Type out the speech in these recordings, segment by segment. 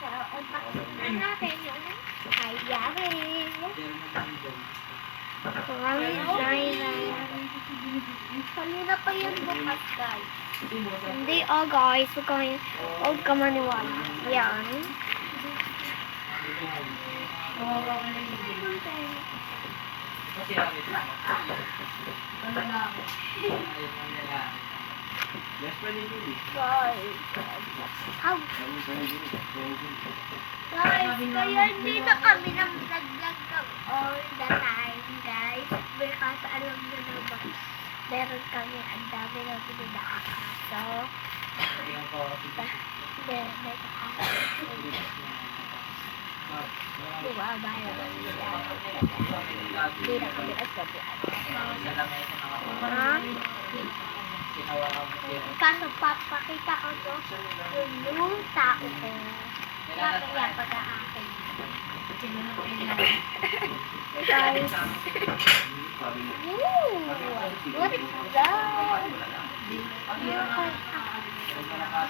So, unboxing na natin yung ayaring. Kanina pa yan bukas, guys. Hindi, guys. Huwag ka maniwala. Yan. Guys, kaya hindi na kami nang vlog-vlog all the time, guys. Because alam nyo naman, meron kami ang dami na pinag-aakaso. May bumabay naman siya. Hindi na kami nagsabihan. Kaso papakita ko to yung tao ko. Kaya pag-aakin. Guys. What is that?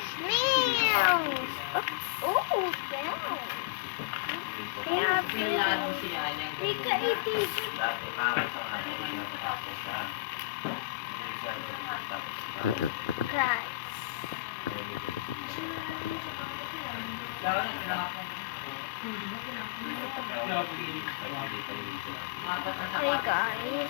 Snails! Oh, wow! Kaya Rika, itigil. Guys. Hey guys.